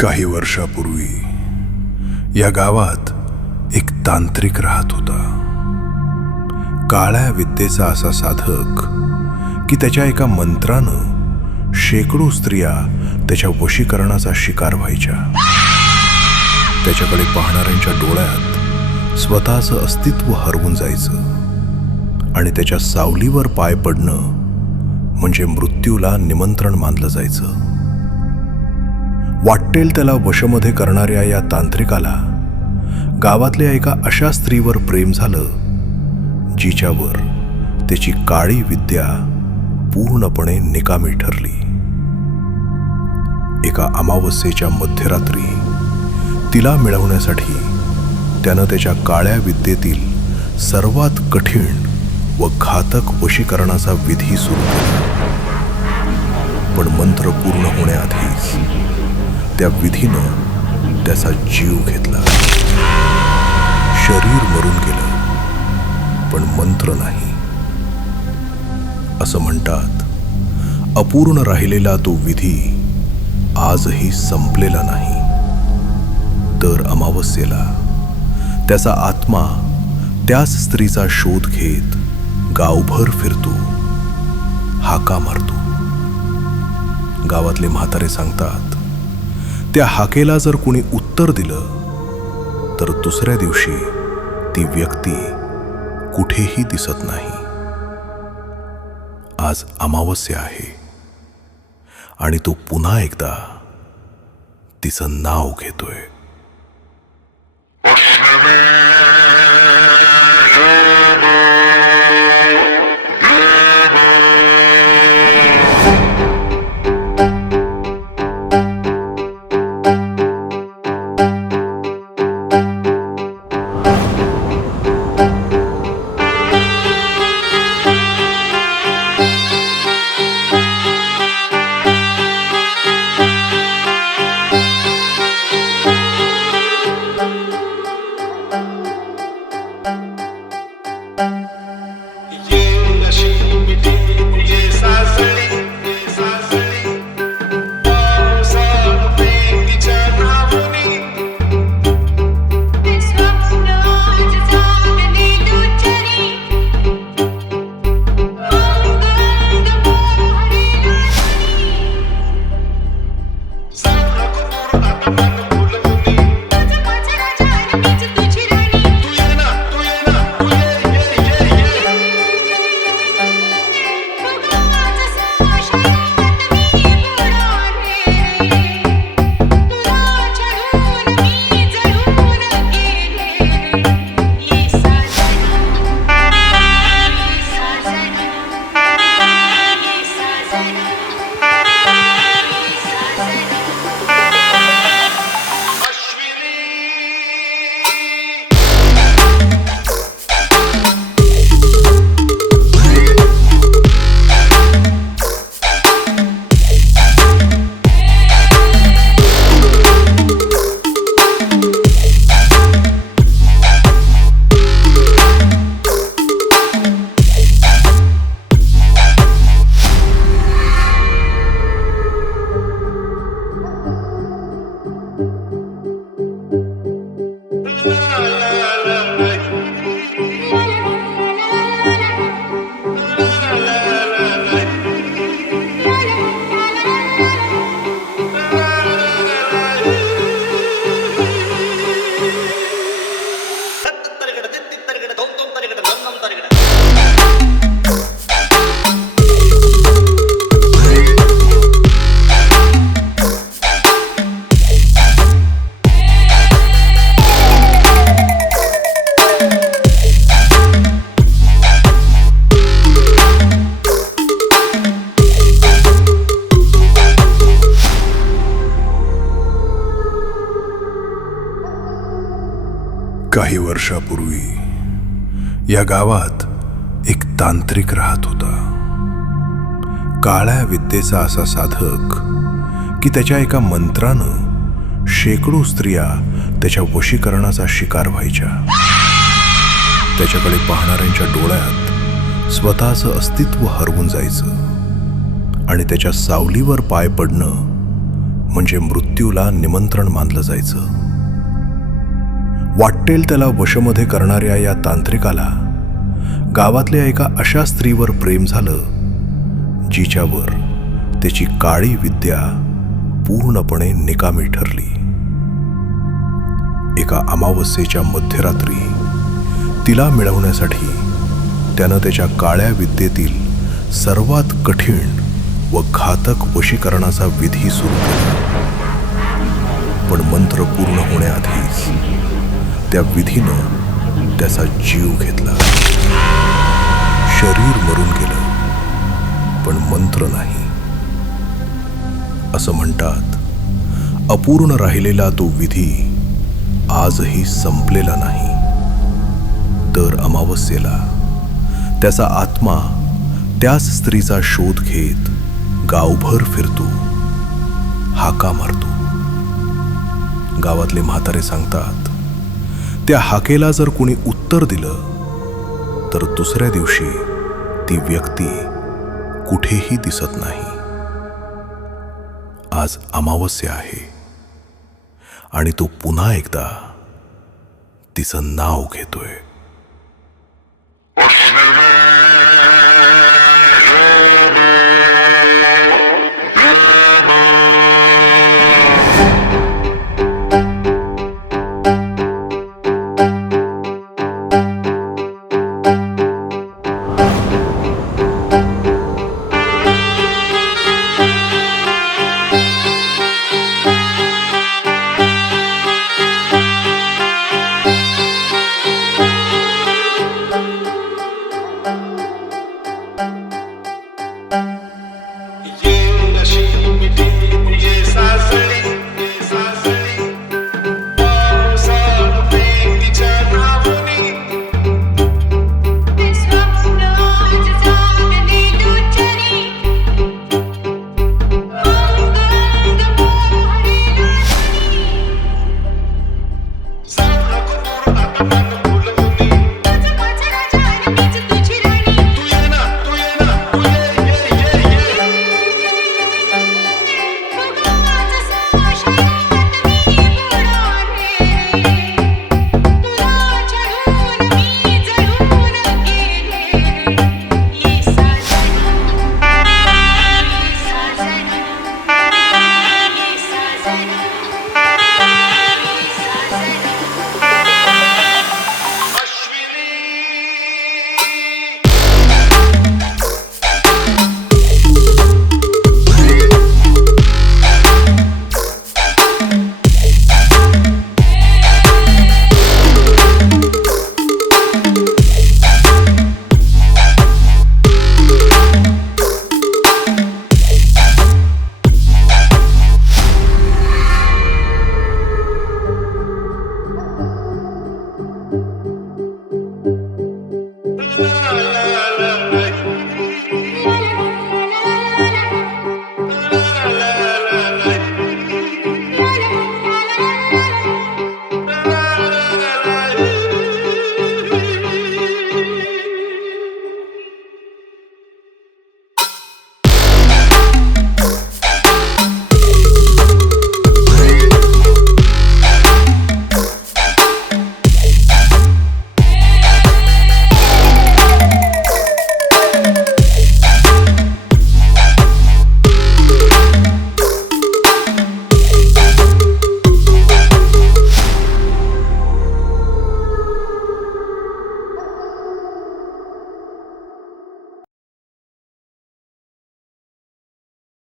काही वर्षापूर्वी या गावात एक तांत्रिक राहत होता. काळ्या विद्येचा असा साधक की त्याच्या एका मंत्रानं शेकडो स्त्रिया त्याच्या वशीकरणाचा शिकार व्हायच्या. त्याच्याकडे पाहणाऱ्यांच्या डोळ्यात स्वतःचं अस्तित्व हरवून जायचं आणि त्याच्या सावलीवर पाय पडणं म्हणजे मृत्यूला निमंत्रण मानलं जायचं. वाटेल त्याला वशमध्ये करणाऱ्या या तांत्रिकाला गावातल्या एका अशा स्त्रीवर प्रेम झालं जिच्यावर त्याची काळी विद्या पूर्णपणे निकामी ठरली. एका अमावस्येच्या मध्यरात्री तिला मिळवण्यासाठी त्यानं त्याच्या काळ्या विद्येतील सर्वात कठीण व घातक वशीकरणाचा विधी सुरू केला. पण मंत्र पूर्ण होण्याआधीच त्या विधीनं त्याचा जीव घेतला. शरीर मरून गेलं पण मंत्र नाही. असं म्हणतात अपूर्ण राहिलेला तो विधी आजही संपलेला नाही. दर अमावस्येला त्याचा आत्मा त्याच स्त्रीचा शोध घेत गावभर फिरतो, हाका मारतो. गावातले म्हातारे सांगतात त्या हाकेला जर कोणी उत्तर दिलं तर दुसऱ्या दिवशी ती व्यक्ती कुठेही दिसत नाही. आज अमावस्या आहे आणि तो पुन्हा एकदा तिचं नाव घेतोय. काही वर्षापूर्वी या गावात एक तांत्रिक राहत होता. काळ्या विद्येचा असा साधक की त्याच्या एका मंत्रानं शेकडो स्त्रिया त्याच्या वशीकरणाचा शिकार व्हायच्या. त्याच्याकडे पाहणाऱ्यांच्या डोळ्यात स्वतःचं अस्तित्व हरवून जायचं आणि त्याच्या सावलीवर पाय पडणं म्हणजे मृत्यूला निमंत्रण मानलं जायचं. वाट्टेल त्याला वशमध्ये करणाऱ्या या तांत्रिकाला गावातल्या एका अशा स्त्रीवर प्रेम झालं जिच्यावर त्याची काळी विद्या पूर्णपणे निकामी ठरली. एका अमावस्येच्या मध्यरात्री तिला मिळवण्यासाठी त्यानं त्याच्या काळ्या विद्येतील सर्वात कठीण व घातक वशीकरणाचा विधी सुरू केला. पण मंत्र पूर्ण होण्याआधीच त्या विधीनं त्याचा जीव घेतला. शरीर मरून गेलं, पण मंत्र नाही. असं म्हणतात, अपूर्ण राहिलेला तो विधी आजही संपलेला नाही. दर अमावस्येला त्याचा आत्मा त्याच स्त्रीचा शोध घेत गावभर फिरतो, हाका मारतो. गावातले म्हातारे सांगतात, त्या हाकेला जर कोणी उत्तर दिलं तर दुसऱ्या दिवशी ती व्यक्ती कुठेही दिसत नाही. आज अमावस्या आहे आणि तो पुन्हा एकदा तिचं नाव घेतोय.